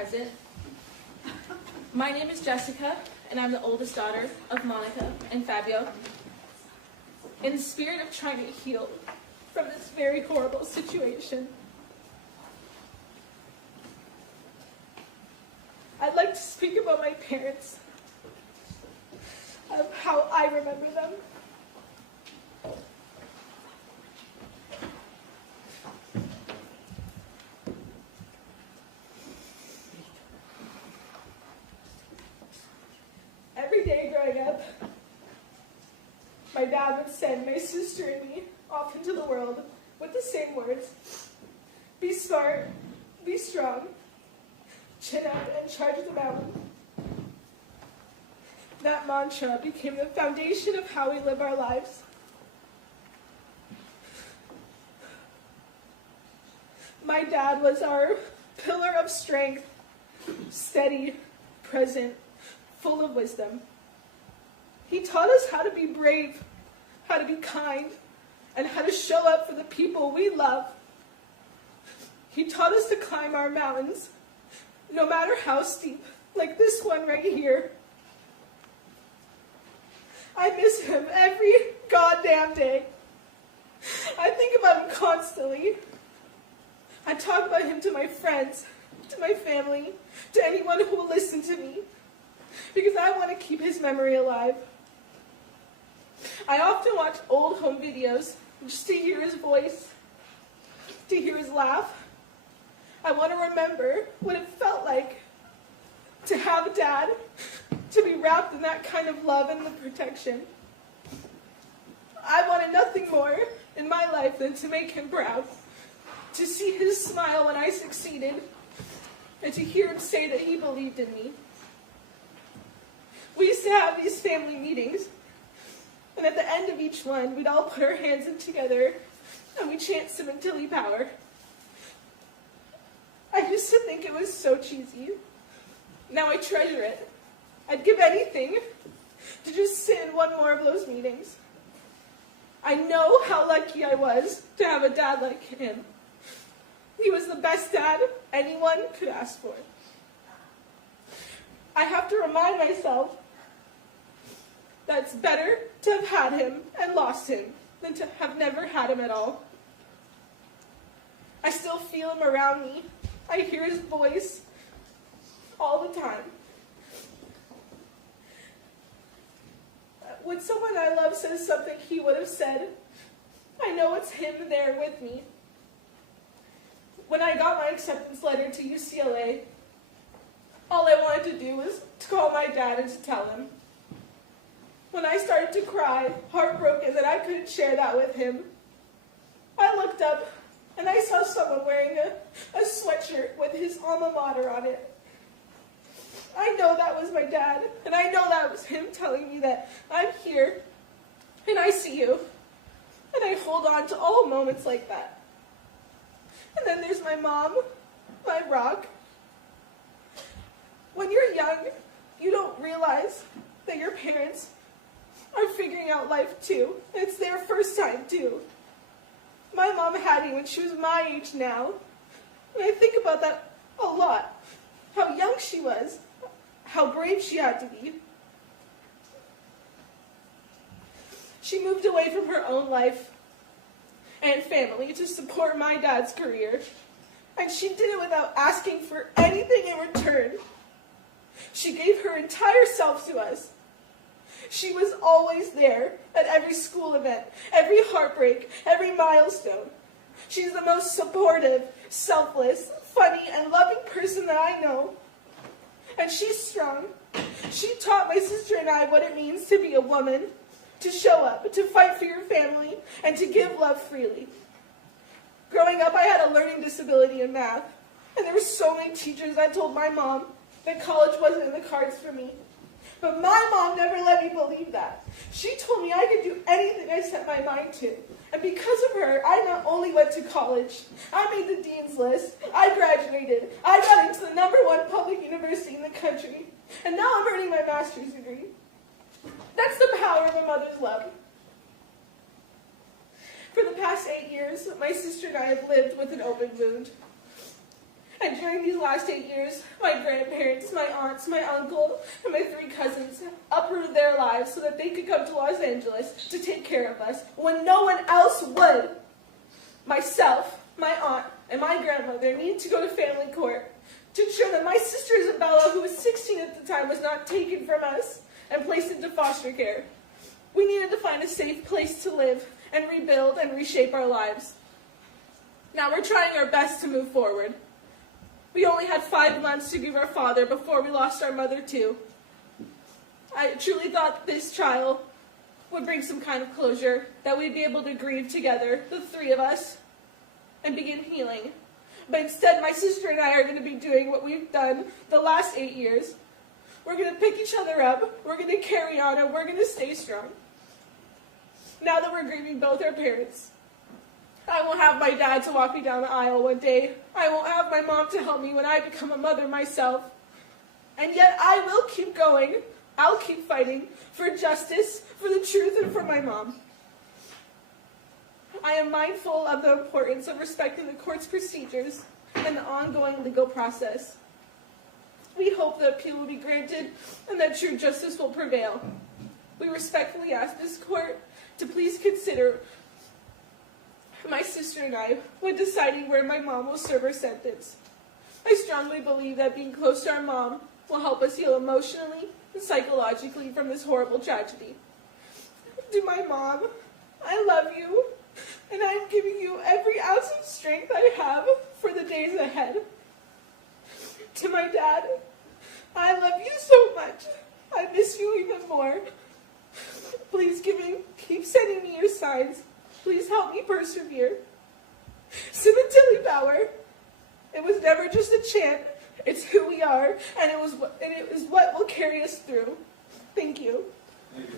present. My name is Jessica, and I'm the oldest daughter of Monica and Fabio. In the spirit of trying to heal from this very horrible situation, I'd like to speak about my parents, of how I remember them. Every day growing up, my dad would send my sister and me off into the world with the same words: be smart, be strong, chin up and charge the mountain. That mantra became the foundation of how we live our lives. My dad was our pillar of strength, steady, present, full of wisdom. He taught us how to be brave, how to be kind, and how to show up for the people we love. He taught us to climb our mountains, no matter how steep, like this one right here. I miss him every goddamn day. I think about him constantly. I talk about him to my friends, to my family, to anyone who will listen to me, because I want to keep his memory alive. I often watch old home videos just to hear his voice, to hear his laugh. I want to remember what it felt like to have a dad, to be wrapped in that kind of love and protection. I wanted nothing more in my life than to make him proud, to see his smile when I succeeded, and to hear him say that he believed in me. We used to have these family meetings, and at the end of each one, we'd all put our hands in together, and we'd chant Sementilli power. I used to think it was so cheesy. Now I treasure it. I'd give anything to just sit in one more of those meetings. I know how lucky I was to have a dad like him. He was the best dad anyone could ask for. I have to remind myself that it's better to have had him and lost him than to have never had him at all. I still feel him around me. I hear his voice all the time. When someone I love says something he would have said, I know it's him there with me. When I got my acceptance letter to UCLA, all I wanted to do was to call my dad and to tell him. When I started to cry, heartbroken that I couldn't share that with him, I looked up and I saw someone wearing a sweatshirt with his alma mater on it. I know that was my dad, and I know that was him telling me that I'm here, and I see you, and I hold on to all moments like that. And then there's my mom, my rock. When you're young, you don't realize that your parents are figuring out life too. It's their first time too. My mom had me when she was my age now, and I think about that a lot. How young she was, how brave she had to be. She moved away from her own life and family to support my dad's career, and she did it without asking for anything in return. She gave her entire self to us. She was always there at every school event, every heartbreak, every milestone. She's the most supportive, selfless, funny, and loving person that I know. And she's strong. She taught my sister and I what it means to be a woman, to show up, to fight for your family, and to give love freely. Growing up, I had a learning disability in math, and there were so many teachers that told my mom that college wasn't in the cards for me. But my mom never let me believe that. She told me I could do anything I set my mind to. And because of her, I not only went to college, I made the dean's list, I graduated, I got into the #1 public university in the country, and now I'm earning my master's degree. That's the power of a mother's love. For the past 8 years, my sister and I have lived with an open wound. And during these last 8 years, my grandparents, my aunts, my uncle, and my 3 cousins uprooted their lives so that they could come to Los Angeles to take care of us when no one else would. Myself, my aunt, and my grandmother needed to go to family court to ensure that my sister Isabella, who was 16 at the time, was not taken from us and placed into foster care. We needed to find a safe place to live and rebuild and reshape our lives. Now we're trying our best to move forward. We only had 5 months to grieve our father before we lost our mother too. I truly thought this trial would bring some kind of closure, that we'd be able to grieve together, the 3 of us, and begin healing. But instead, my sister and I are going to be doing what we've done the last 8 years. We're going to pick each other up, we're going to carry on, and we're going to stay strong. Now that we're grieving both our parents, I won't have my dad to walk me down the aisle one day. I won't have my mom to help me when I become a mother myself. And yet I will keep going. I'll keep fighting for justice, for the truth, and for my mom. I am mindful of the importance of respecting the court's procedures and the ongoing legal process. We hope the appeal will be granted and that true justice will prevail. We respectfully ask this court to please consider my sister and I when deciding where my mom will serve her sentence. I strongly believe that being close to our mom will help us heal emotionally and psychologically from this horrible tragedy. To my mom, I love you, and I'm giving you every ounce of strength I have for the days ahead. To my dad, I love you so much. I miss you even more. Please keep sending me your signs. Please help me persevere. Sementilli Power. It was never just a chant. It's who we are, and it is what will carry us through. Thank you. Thank you.